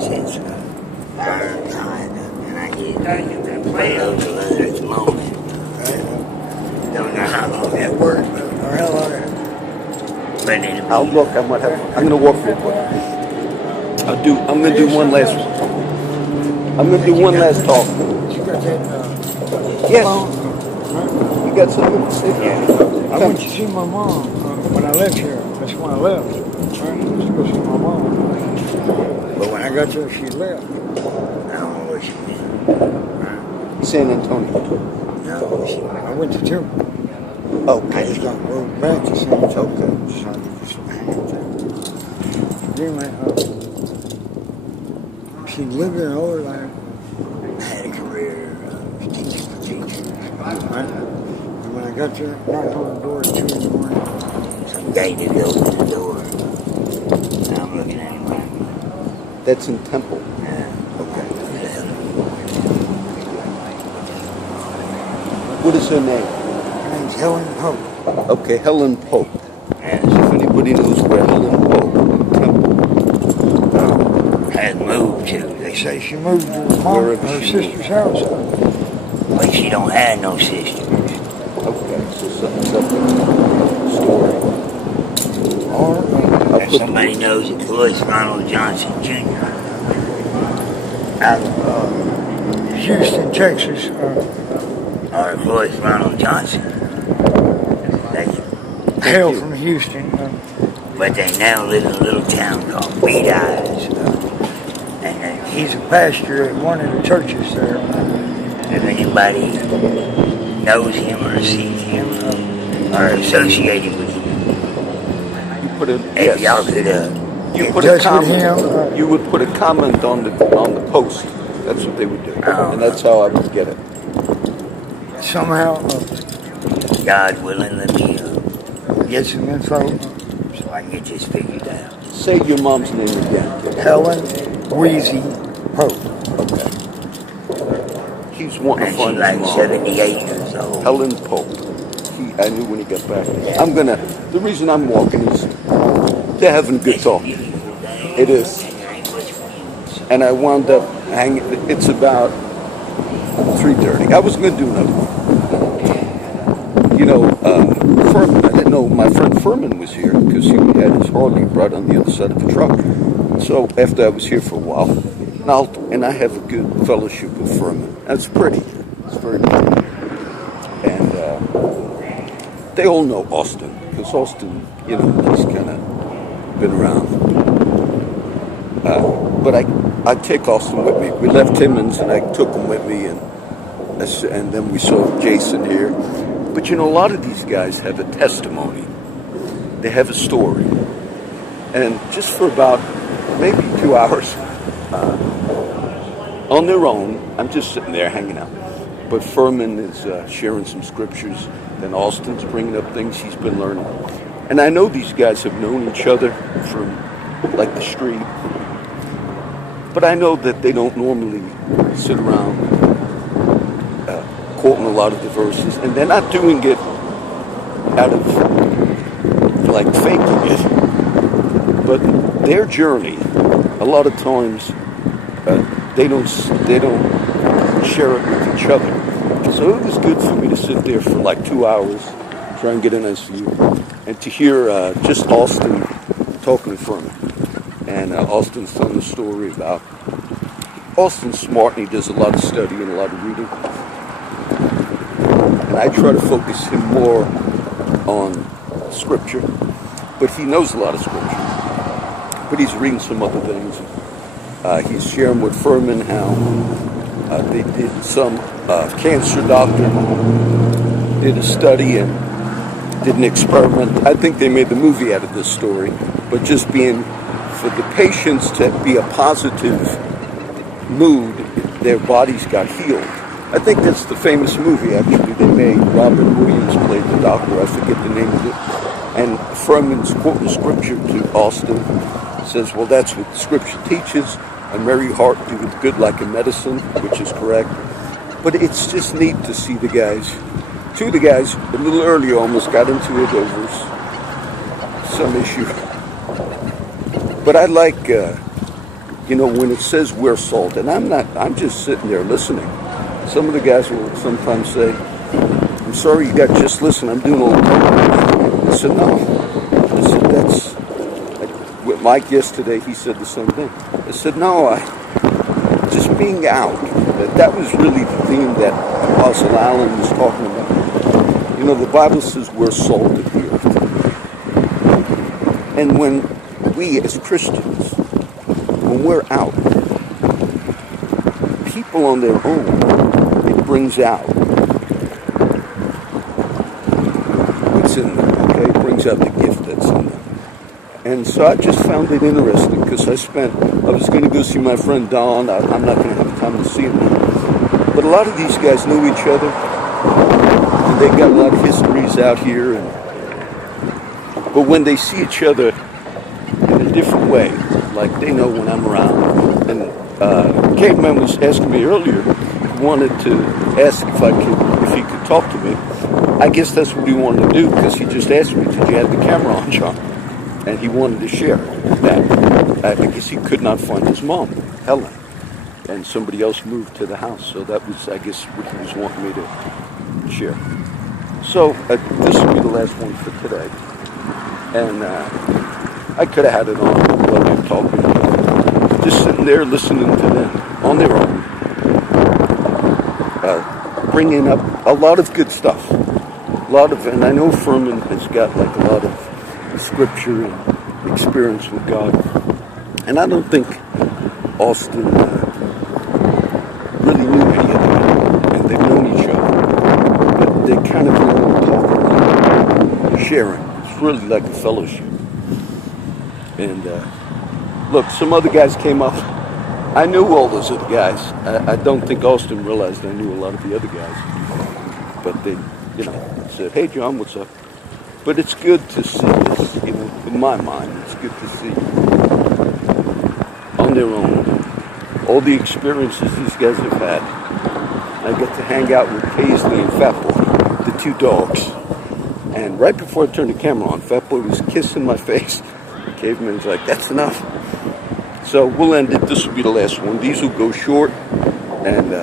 since bird time, and I get one of those alone at the moment. Don't know how long that works, or how long. But I'll look. I'm gonna walk real quick. I'm gonna do one last. I'm gonna do one last talk. You got that? Yes. You got something? Yeah. I went to see my mom when I left here. That's when I left. Right? To go see my mom. But when I got there, she left. I don't know where she went. San Antonio. No, she went. I went to Temple. I just Okay. got rode back to San Antonio. Just trying to get some hands Anyway, she lived in her life. Had a career teaching for teachers. Right? And when I got there, knocked on the door at 2 in the morning. Some guy did open the door. And I'm looking at him like, That's in Temple. okay. What is her name? Her name's Helen Pope. Okay, Helen Pope. Yes. If anybody knows where Helen Pope, Temple. Has moved to. They say she moved to her mom, Wherever her she sister's house. But she don't have no sisters. Okay, so something's up in the story. Or If somebody knows it, Clovis Ronald Johnson Jr. out of Houston, Texas. Or Clovis Ronald Johnson. Hail from Houston. But they now live in a little town called Beat Eyes. And He's a pastor at one of the churches there. if anybody knows him or sees him or associated with him, You put a if y'all yes. could, You In put a touch with comment. him. You would put a comment on the post. That's what they would do, Oh. and that's how I would get it. Somehow God willing, let me get some info. so I can get this figured out. Say your mom's name again. Helen Wheezy Pope. Okay. He's wanting to And find she's like his mom. 78 years old. Helen Pope. I knew when he got back. The reason I'm walking is they're having a good talk. It is. And I wound up hanging, it's about 3:30. I was going to do another one. You know, Furman, I didn't know my friend Furman was here because he had his Harley right on the other side of the truck. So after I was here for a while, and I have a good fellowship with Furman. That's pretty. It's very pretty. And they all know Austin because Austin, you know, he's kind of been around. But I take Austin with me. We left Timmons and I took him with me, and then we saw Jason here. But you know, a lot of these guys have a testimony. They have a story. And just for about maybe 2 hours on their own, I'm just sitting there hanging out. But Furman is sharing some scriptures. Then Austin's bringing up things he's been learning. And I know these guys have known each other from like the street. But I know that they don't normally sit around quoting a lot of the verses. And they're not doing it out of like faking it. But their journey, a lot of times, they don't share it with each other. So it was good for me to sit there for like 2 hours, try and get a nice view, and to hear just Austin talking in front of me. And Austin's telling a story about, Austin's smart and he does a lot of studying, a lot of reading. And I try to focus him more on scripture, but he knows a lot of scripture. But he's reading some other things. He's sharing with Furman how they did some cancer doctor did a study and did an experiment. I think they made the movie out of this story, but just being for the patients to be a positive mood, their bodies got healed. I think that's the famous movie actually they made. Robin Williams played the doctor. I forget the name of it. And Furman's quoting scripture to Austin. Says, well, that's what the scripture teaches. A merry heart doeth good like a medicine, which is correct. But it's just neat to see the guys. Two of the guys, a little earlier, almost got into it over some issue. But I like, You know, when it says we're salt, and I'm just sitting there listening. Some of the guys will sometimes say, I'm sorry you got just listen, I'm doing all the talking. I said, no. I said, that's, like, with Mike yesterday, he said the same thing. I said, no, just being out. That was really the theme that Apostle Allen was talking about. You know, the Bible says we're salt of the earth. And when we as Christians, when we're out, people on their own, it brings out what's in them, okay? It brings out the gift that's in them. And so I just found it interesting because I was going to go see my friend Don. I'm not going to have time to see him. But a lot of these guys know each other. And they've got a lot of histories out here. But when they see each other in a different way, like they know when I'm around. And Caveman was asking me earlier, he wanted to ask if he could talk to me. I guess that's what he wanted to do because he just asked me, did you have the camera on, John? And he wanted to share that. I guess he could not find his mom, Helen. And somebody else moved to the house. So that was, I guess, what he was wanting me to share. So this will be the last one for today. And I could have had it on while we were talking. Just sitting there listening to them on their own. Bringing up a lot of good stuff. And I know Furman has got like a lot of scripture and experience with God. And I don't think Austin really knew any of them. And they've known each other. But they kind of know talking, sharing. It's really like a fellowship. And look, some other guys came up. I knew all those other guys. I don't think Austin realized I knew a lot of the other guys. But they, said, hey, John, what's up? But it's good to see this, in my mind, it's good to see on their own all the experiences these guys have had. I get to hang out with Paisley and Fatboy, the two dogs. And right before I turned the camera on, Fatboy was kissing my face. The Caveman's like, that's enough. So we'll end it. This will be the last one. These will go short, and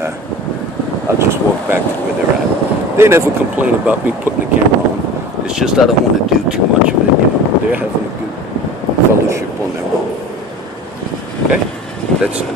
I'll just walk back to where they're at. They never complain about me putting the camera on. It's just I don't want to do too much of it. They're having a good fellowship on their own. Okay? That's it.